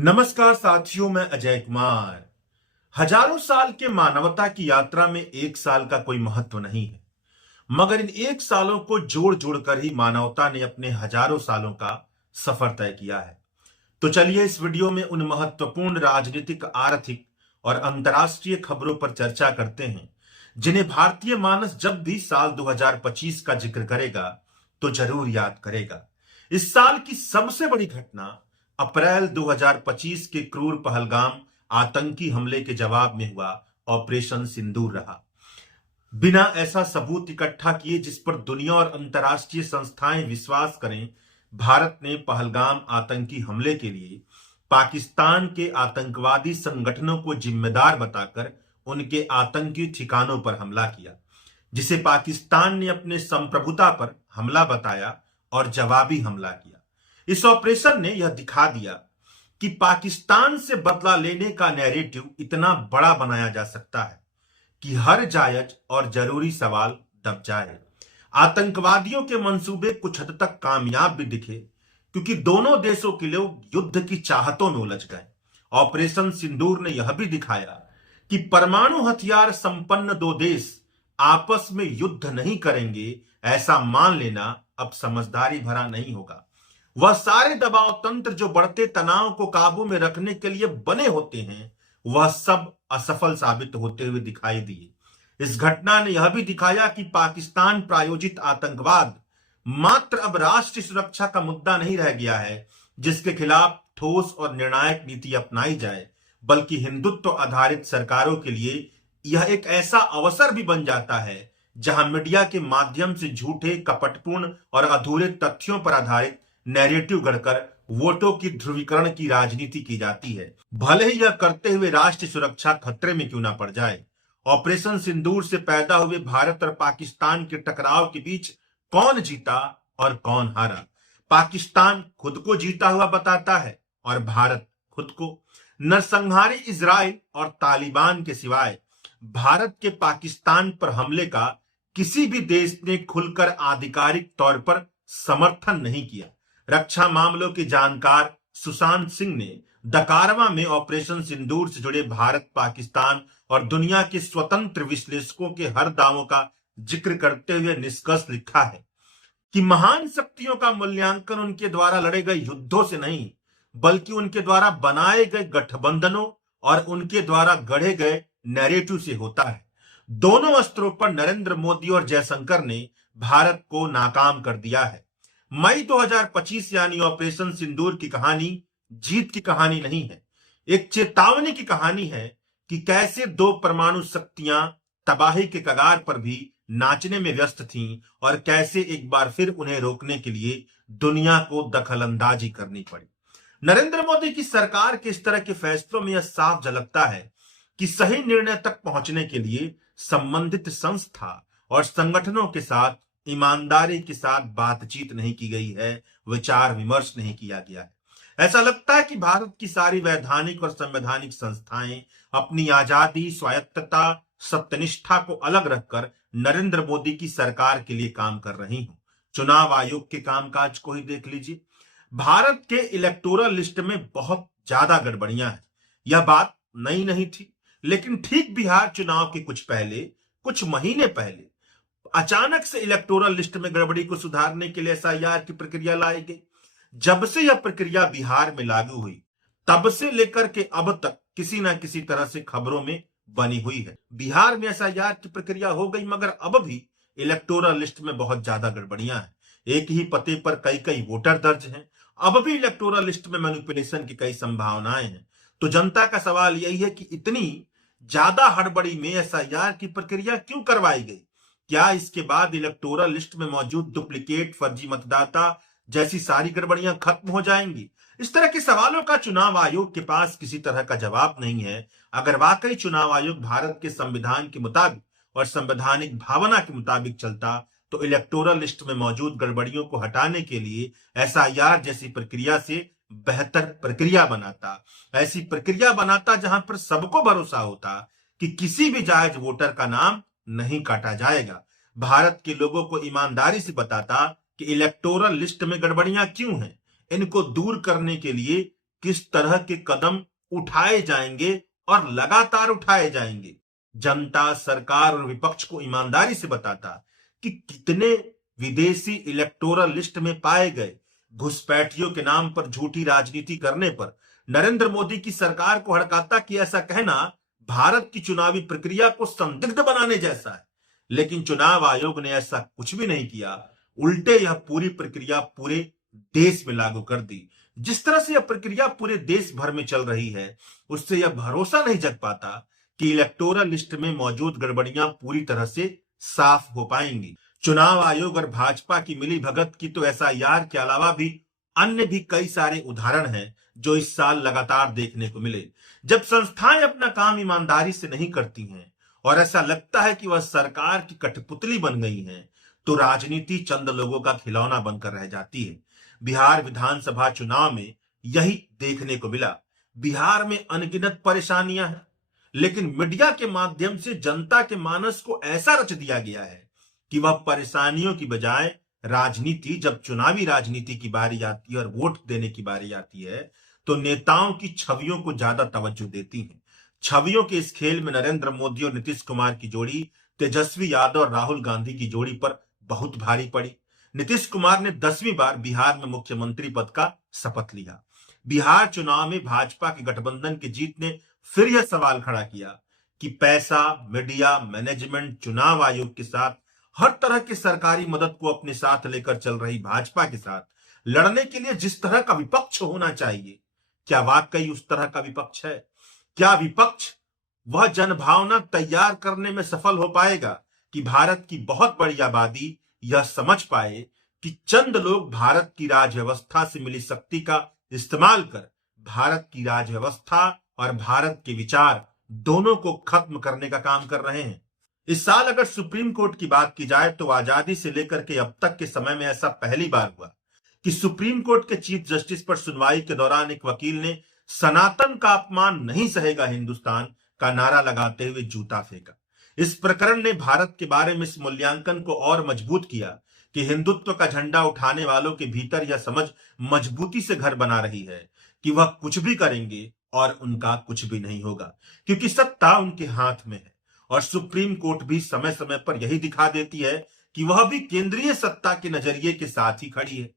नमस्कार साथियों, मैं अजय कुमार। हजारों साल के मानवता की यात्रा में एक साल का कोई महत्व नहीं है, मगर इन एक सालों को जोड़ जोड़कर ही मानवता ने अपने हजारों सालों का सफर तय किया है। तो चलिए इस वीडियो में उन महत्वपूर्ण राजनीतिक, आर्थिक और अंतर्राष्ट्रीय खबरों पर चर्चा करते हैं जिन्हें भारतीय मानस जब भी साल 2025 का जिक्र करेगा तो जरूर याद करेगा। इस साल की सबसे बड़ी घटना अप्रैल 2025 के क्रूर पहलगाम आतंकी हमले के जवाब में हुआ ऑपरेशन सिंदूर रहा। बिना ऐसा सबूत इकट्ठा किए जिस पर दुनिया और अंतर्राष्ट्रीय संस्थाएं विश्वास करें, भारत ने पहलगाम आतंकी हमले के लिए पाकिस्तान के आतंकवादी संगठनों को जिम्मेदार बताकर उनके आतंकी ठिकानों पर हमला किया, जिसे पाकिस्तान ने अपने संप्रभुता पर हमला बताया और जवाबी हमला किया। इस ऑपरेशन ने यह दिखा दिया कि पाकिस्तान से बदला लेने का नैरेटिव इतना बड़ा बनाया जा सकता है कि हर जायज और जरूरी सवाल दब जाए। आतंकवादियों के मंसूबे कुछ हद तक कामयाब भी दिखे, क्योंकि दोनों देशों के लोग युद्ध की चाहतों में उलझ गए। ऑपरेशन सिंदूर ने यह भी दिखाया कि परमाणु हथियार संपन्न दो देश आपस में युद्ध नहीं करेंगे, ऐसा मान लेना अब समझदारी भरा नहीं होगा। वह सारे दबाव तंत्र जो बढ़ते तनाव को काबू में रखने के लिए बने होते हैं, वह सब असफल साबित होते हुए दिखाई दिए। इस घटना ने यह भी दिखाया कि पाकिस्तान प्रायोजित आतंकवाद मात्र अब राष्ट्रीय सुरक्षा का मुद्दा नहीं रह गया है जिसके खिलाफ ठोस और निर्णायक नीति अपनाई जाए, बल्कि हिंदुत्व आधारित सरकारों के लिए यह एक ऐसा अवसर भी बन जाता है जहां मीडिया के माध्यम से झूठे, कपटपूर्ण और अधूरे तथ्यों पर आधारित नैरेटिव गढ़कर वोटों की ध्रुवीकरण की राजनीति की जाती है, भले ही यह करते हुए राष्ट्रीय सुरक्षा खतरे में क्यों ना पड़ जाए। ऑपरेशन सिंदूर से पैदा हुए भारत और पाकिस्तान के टकराव के बीच कौन जीता और कौन हारा? पाकिस्तान खुद को जीता हुआ बताता है और भारत खुद को। नरसंहारी इजराइल और तालिबान के सिवाय भारत के पाकिस्तान पर हमले का किसी भी देश ने खुलकर आधिकारिक तौर पर समर्थन नहीं किया। रक्षा मामलों के जानकार सुशांत सिंह ने दकारवा में ऑपरेशन सिंदूर से जुड़े भारत, पाकिस्तान और दुनिया के स्वतंत्र विश्लेषकों के हर दावों का जिक्र करते हुए निष्कर्ष लिखा है कि महान शक्तियों का मूल्यांकन उनके द्वारा लड़े गए युद्धों से नहीं, बल्कि उनके द्वारा बनाए गए गठबंधनों और उनके द्वारा गढ़े गए नैरेटिव से होता है। दोनों अस्त्रों पर नरेंद्र मोदी और जयशंकर ने भारत को नाकाम कर दिया है। मई 2025 यानी ऑपरेशन सिंदूर की कहानी जीत की कहानी नहीं है, एक चेतावनी की कहानी है कि कैसे दो परमाणु शक्तियां तबाही के कगार पर भी नाचने में व्यस्त थीं और कैसे एक बार फिर उन्हें रोकने के लिए दुनिया को दखलंदाजी करनी पड़ी। नरेंद्र मोदी की सरकार के इस तरह के फैसलों में यह साफ झलकता है कि सही निर्णय तक पहुंचने के लिए संबंधित संस्था और संगठनों के साथ ईमानदारी के साथ बातचीत नहीं की गई है, विचार विमर्श नहीं किया गया है। ऐसा लगता है कि भारत की सारी वैधानिक और संवैधानिक संस्थाएं अपनी आजादी, स्वायत्तता, सत्यनिष्ठा को अलग रखकर नरेंद्र मोदी की सरकार के लिए काम कर रही हूं। चुनाव आयोग के कामकाज को ही देख लीजिए। भारत के इलेक्टोरल लिस्ट में बहुत ज्यादा गड़बड़ियां हैं। यह बात नई नहीं थी, लेकिन ठीक बिहार चुनाव के कुछ महीने पहले अचानक से इलेक्टोरल लिस्ट में गड़बड़ी को सुधारने के लिए एसआईआर की प्रक्रिया लाई गई। जब से यह प्रक्रिया बिहार में लागू हुई, तब से लेकर के अब तक किसी ना किसी तरह से खबरों में बनी हुई है। बिहार में एसआईआर की प्रक्रिया हो गई, मगर अब भी इलेक्टोरल लिस्ट में बहुत ज्यादा गड़बड़ियां हैं। एक ही पते पर कई कई वोटर दर्ज हैं। अब भी इलेक्टोरल लिस्ट में मैनिपुलेशन की कई संभावनाएं हैं। तो जनता का सवाल यही है कि इतनी ज्यादा हड़बड़ी में एसआईआर की प्रक्रिया क्यों करवाई गई? क्या इसके बाद इलेक्टोरल लिस्ट में मौजूद डुप्लीकेट, फर्जी मतदाता जैसी सारी गड़बड़ियां खत्म हो जाएंगी? इस तरह के सवालों का चुनाव आयोग के पास किसी तरह का जवाब नहीं है। अगर वाकई चुनाव आयोग भारत के संविधान के मुताबिक और संवैधानिक भावना के मुताबिक चलता, तो इलेक्टोरल लिस्ट में मौजूद गड़बड़ियों को हटाने के लिए एसआईआर जैसी प्रक्रिया से बेहतर प्रक्रिया बनाता। ऐसी प्रक्रिया बनाता जहां पर सबको भरोसा होता कि किसी भी जायज वोटर का नाम नहीं काटा जाएगा। भारत के लोगों को ईमानदारी से बताता कि इलेक्टोरल लिस्ट में गड़बड़ियां क्यों हैं, इनको दूर करने के लिए किस तरह के कदम उठाए जाएंगे और लगातार उठाए जाएंगे। जनता, सरकार और विपक्ष को ईमानदारी से बताता कि कितने विदेशी इलेक्टोरल लिस्ट में पाए गए घुसपैठियों के नाम पर झूठी राजनीति करने पर नरेंद्र मोदी की सरकार को हड़काता कि ऐसा कहना भारत की चुनावी प्रक्रिया को संदिग्ध बनाने जैसा है। लेकिन चुनाव आयोग ने ऐसा कुछ भी नहीं किया, उल्टे यह पूरी प्रक्रिया पूरे देश में लागू कर दी। जिस तरह से यह प्रक्रिया पूरे देश भर में चल रही है, उससे यह भरोसा नहीं जग पाता कि इलेक्टोरल लिस्ट में मौजूद गड़बड़ियां पूरी तरह से साफ हो पाएंगी। चुनाव आयोग और भाजपा की मिली भगत की तो एसआईआर के अलावा भी अन्य भी कई सारे उदाहरण हैं जो इस साल लगातार देखने को मिले। जब संस्थाएं अपना काम ईमानदारी से नहीं करती हैं और ऐसा लगता है कि वह सरकार की कठपुतली बन गई हैं, तो राजनीति चंद लोगों का खिलौना बनकर रह जाती है। बिहार विधानसभा चुनाव में यही देखने को मिला। बिहार में अनगिनत परेशानियां हैं, लेकिन मीडिया के माध्यम से जनता के मानस को ऐसा रच दिया गया है कि वह परेशानियों की बजाय राजनीति, जब चुनावी राजनीति की बारी आती है और वोट देने की बारी आती है, तो नेताओं की छवियों को ज्यादा तवज्जो देती है। छवियों के इस खेल में नरेंद्र मोदी और नीतीश कुमार की जोड़ी, तेजस्वी यादव और राहुल गांधी की जोड़ी पर बहुत भारी पड़ी। नीतीश कुमार ने 10वीं बार बिहार में मुख्यमंत्री पद का शपथ लिया। बिहार चुनाव में भाजपा के गठबंधन की जीत ने फिर यह सवाल खड़ा किया कि पैसा, मीडिया, मैनेजमेंट, चुनाव आयोग के साथ हर तरह की सरकारी मदद को अपने साथ लेकर चल रही भाजपा के साथ लड़ने के लिए जिस तरह का विपक्ष होना चाहिए, क्या वाकई उस तरह का विपक्ष है? क्या विपक्ष वह जनभावना तैयार करने में सफल हो पाएगा कि भारत की बहुत बड़ी आबादी यह समझ पाए कि चंद लोग भारत की राजव्यवस्था से मिली शक्ति का इस्तेमाल कर भारत की राजव्यवस्था और भारत के विचार दोनों को खत्म करने का काम कर रहे हैं। इस साल अगर सुप्रीम कोर्ट की बात की जाए तो आजादी से लेकर के अब तक के समय में ऐसा पहली बार हुआ कि सुप्रीम कोर्ट के चीफ जस्टिस पर सुनवाई के दौरान एक वकील ने सनातन का अपमान नहीं सहेगा हिंदुस्तान का नारा लगाते हुए जूता फेंका। इस प्रकरण ने भारत के बारे में इस मूल्यांकन को और मजबूत किया कि हिंदुत्व का झंडा उठाने वालों के भीतर यह समझ मजबूती से घर बना रही है कि वह कुछ भी करेंगे और उनका कुछ भी नहीं होगा, क्योंकि सत्ता उनके हाथ में है। और सुप्रीम कोर्ट भी समय समय पर यही दिखा देती है कि वह भी केंद्रीय सत्ता के नजरिए के साथ ही खड़ी है।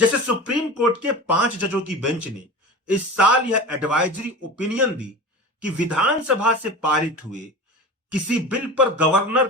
जैसे सुप्रीम कोर्ट के 5 जजों की बेंच ने इस साल यह एडवाइजरी ओपिनियन दी कि विधानसभा से पारित हुए किसी बिल पर गवर्नर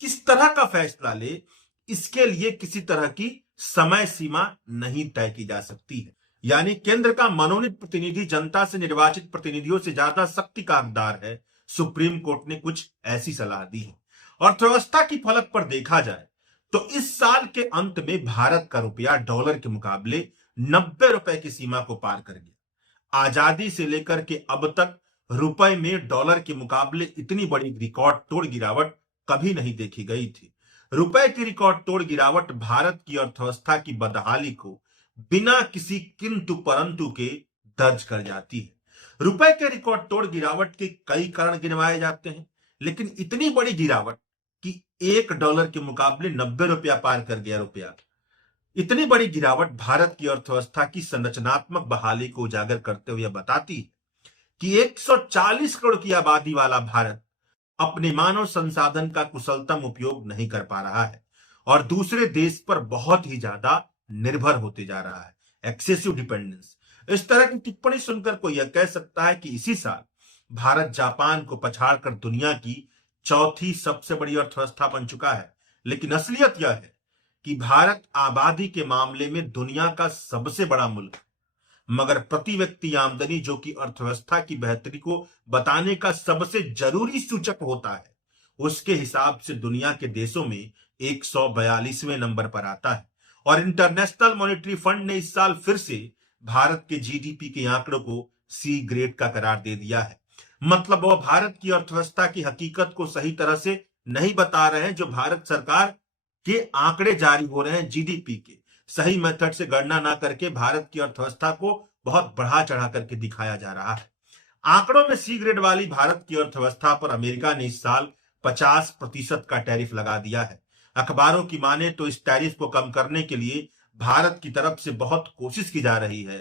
किस तरह का फैसला ले, इसके लिए किसी तरह की समय सीमा नहीं तय की जा सकती है। यानी केंद्र का मनोनीत प्रतिनिधि जनता से निर्वाचित प्रतिनिधियों से ज्यादा शक्ति का हकदार है। सुप्रीम कोर्ट ने कुछ ऐसी सलाह दी है। अर्थव्यवस्था की फलक पर देखा जाए तो इस साल के अंत में भारत का रुपया डॉलर के मुकाबले 90 रुपए की सीमा को पार कर गया। आजादी से लेकर के अब तक रुपए में डॉलर के मुकाबले इतनी बड़ी रिकॉर्ड तोड़ गिरावट कभी नहीं देखी गई थी। रुपए की रिकॉर्ड तोड़ गिरावट भारत की अर्थव्यवस्था की बदहाली को बिना किसी किंतु परंतु के दर्ज कर जाती है। रुपए के रिकॉर्ड तोड़ गिरावट के कई कारण गिनवाए जाते हैं, लेकिन इतनी बड़ी गिरावट कि $1 के मुकाबले 90 रुपया पार कर गया रुपया, इतनी बड़ी गिरावट भारत की अर्थव्यवस्था की संरचनात्मक बहाली को उजागर करते हुए बताती है कि 140 करोड़ की आबादी वाला भारत अपने मानव संसाधन का कुशलतम उपयोग नहीं कर पा रहा है और दूसरे देश पर बहुत ही ज्यादा निर्भर होते जा रहा है। Excessive dependence. इस तरह की टिप्पणी सुनकर कोई यह कह सकता है कि इसी साल भारत जापान को पछाड़कर दुनिया की चौथी सबसे बड़ी अर्थव्यवस्था बन चुका है। लेकिन असलियत यह है कि भारत आबादी के मामले में दुनिया का सबसे बड़ा मुल्क है, मगर प्रति व्यक्ति आमदनी, जो कि अर्थव्यवस्था की बेहतरी को बताने का सबसे जरूरी सूचक होता है, उसके हिसाब से दुनिया के देशों में 142वें नंबर पर आता है। और इंटरनेशनल मॉनेटरी फंड ने इस साल फिर से भारत के जीडीपी के आंकड़ों को सी ग्रेड का करार दे दिया है। मतलब वह भारत की अर्थव्यवस्था की हकीकत को सही तरह से नहीं बता रहे हैं। जो भारत सरकार के आंकड़े जारी हो रहे हैं जीडीपी के, सही मेथड से गणना ना करके भारत की अर्थव्यवस्था को बहुत बढ़ा चढ़ा करके दिखाया जा रहा है। आंकड़ों में सी ग्रेड वाली भारत की अर्थव्यवस्था पर अमेरिका ने इस साल 50% का टैरिफ लगा दिया है। अखबारों की माने तो इस टैरिफ को कम करने के लिए भारत की तरफ से बहुत कोशिश की जा रही है,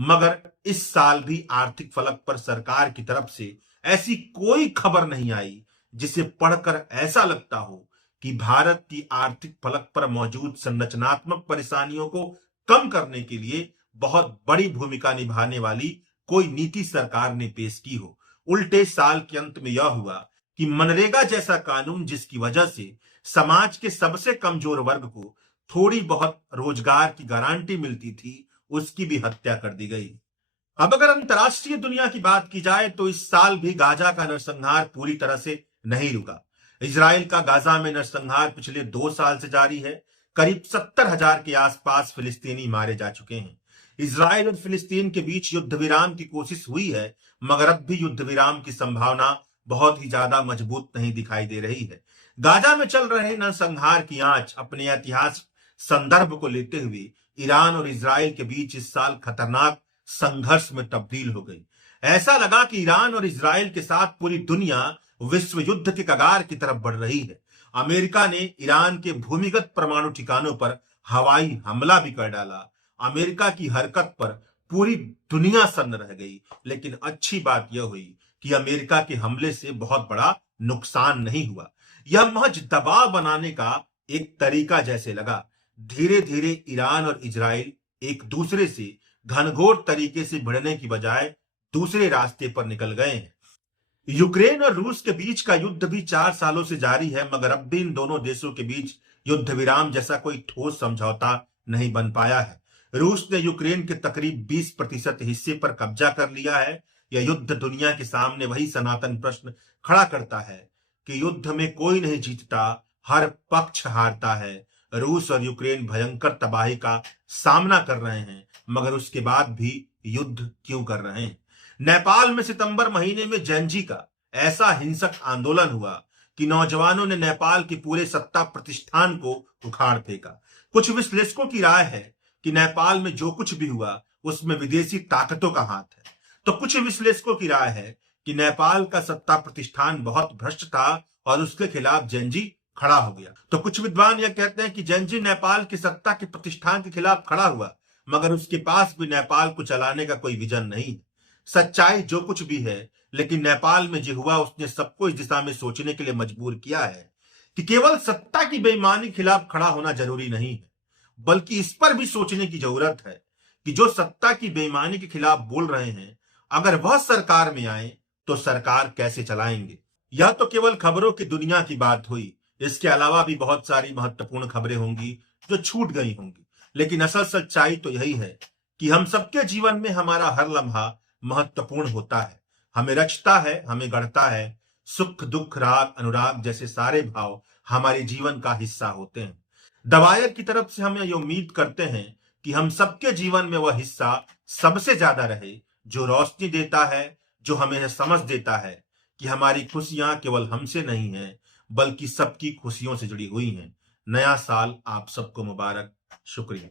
मगर इस साल भी आर्थिक फलक पर सरकार की तरफ से ऐसी कोई खबर नहीं आई जिसे पढ़कर ऐसा लगता हो कि भारत की आर्थिक फलक पर मौजूद संरचनात्मक परेशानियों को कम करने के लिए बहुत बड़ी भूमिका निभाने वाली कोई नीति सरकार ने पेश की हो। उल्टे साल के अंत में यह हुआ कि मनरेगा जैसा कानून, जिसकी वजह से समाज के सबसे कमजोर वर्ग को थोड़ी बहुत रोजगार की गारंटी मिलती थी, उसकी भी हत्या कर दी गई। अब अगर अंतर्राष्ट्रीय दुनिया की बात की जाए तो इस साल भी गाजा का नरसंहार पूरी तरह से नहीं रुका। इजराइल का गाजा में नरसंहार पिछले 2 साल से जारी है। करीब 70,000 के आसपास फिलिस्तीनी मारे जा चुके हैं। इजराइल और फिलिस्तीन के बीच युद्ध विराम की कोशिश हुई है, मगर अब भी युद्ध विराम की संभावना बहुत ही ज्यादा मजबूत नहीं दिखाई दे रही है। गाजा में चल रहे नरसंहार की आंच अपने ऐतिहासिक संदर्भ को लेते हुए ईरान और इजराइल के बीच इस साल खतरनाक संघर्ष में तब्दील हो गई। ऐसा लगा कि ईरान और इजराइल के साथ पूरी दुनिया विश्व युद्ध के कगार की तरफ बढ़ रही है। अमेरिका ने ईरान के भूमिगत परमाणु ठिकानों पर हवाई हमला भी कर डाला। अमेरिका की हरकत पर पूरी दुनिया सन्न रह गई, लेकिन अच्छी बात यह हुई कि अमेरिका के हमले से बहुत बड़ा नुकसान नहीं हुआ। यह महज दबाव बनाने का एक तरीका जैसे लगा। धीरे धीरे ईरान और इजराइल एक दूसरे से घनघोर तरीके से भिड़ने की बजाय दूसरे रास्ते पर निकल गए हैं। यूक्रेन और रूस के बीच का युद्ध भी 4 सालों से जारी है, मगर अब भी इन दोनों देशों के बीच युद्ध विराम जैसा कोई ठोस समझौता नहीं बन पाया है। रूस ने यूक्रेन के तकरीब 20% हिस्से पर कब्जा कर लिया है। यह युद्ध दुनिया के सामने वही सनातन प्रश्न खड़ा करता है कि युद्ध में कोई नहीं जीतता, हर पक्ष हारता है। रूस और यूक्रेन भयंकर तबाही का सामना कर रहे हैं, मगर उसके बाद भी युद्ध क्यों कर रहे हैं? नेपाल में सितंबर महीने में जेनजी का ऐसा हिंसक आंदोलन हुआ कि नौजवानों ने नेपाल के पूरे सत्ता प्रतिष्ठान को उखाड़ फेंका। कुछ विश्लेषकों की राय है कि नेपाल में जो कुछ भी हुआ उसमें विदेशी ताकतों का हाथ है, तो कुछ विश्लेषकों की राय है कि नेपाल का सत्ता प्रतिष्ठान बहुत भ्रष्ट था और उसके खिलाफ जेनजी खड़ा हो गया। तो कुछ विद्वान यह कहते हैं कि जेनजी नेपाल की सत्ता के प्रतिष्ठान के खिलाफ खड़ा हुआ, मगर उसके पास भी नेपाल को चलाने का कोई विजन नहीं है। सच्चाई जो कुछ भी है, लेकिन नेपाल में जो हुआ उसने सबको इस दिशा में सोचने के लिए मजबूर किया है कि केवल सत्ता की बेईमानी के खिलाफ खड़ा होना जरूरी नहीं है, बल्कि इस पर भी सोचने की जरूरत है कि जो सत्ता की बेईमानी के खिलाफ बोल रहे हैं, अगर वह सरकार में आए तो सरकार कैसे चलाएंगे। यह तो केवल खबरों की दुनिया की बात हुई। इसके अलावा भी बहुत सारी महत्वपूर्ण खबरें होंगी जो छूट गई होंगी, लेकिन असल सच्चाई तो यही है कि हम सबके जीवन में हमारा हर लम्हा महत्वपूर्ण होता है, हमें रचता है, हमें गढ़ता है। सुख दुख राग अनुराग जैसे सारे भाव हमारे जीवन का हिस्सा होते हैं। दवायर की तरफ से हम ये उम्मीद करते हैं कि हम सबके जीवन में वह हिस्सा सबसे ज्यादा रहे जो रोशनी देता है, जो हमें समझ देता है कि हमारी खुशियां केवल हमसे नहीं है, बल्कि सबकी खुशियों से जुड़ी हुई हैं। नया साल आप सबको मुबारक। शुक्रिया।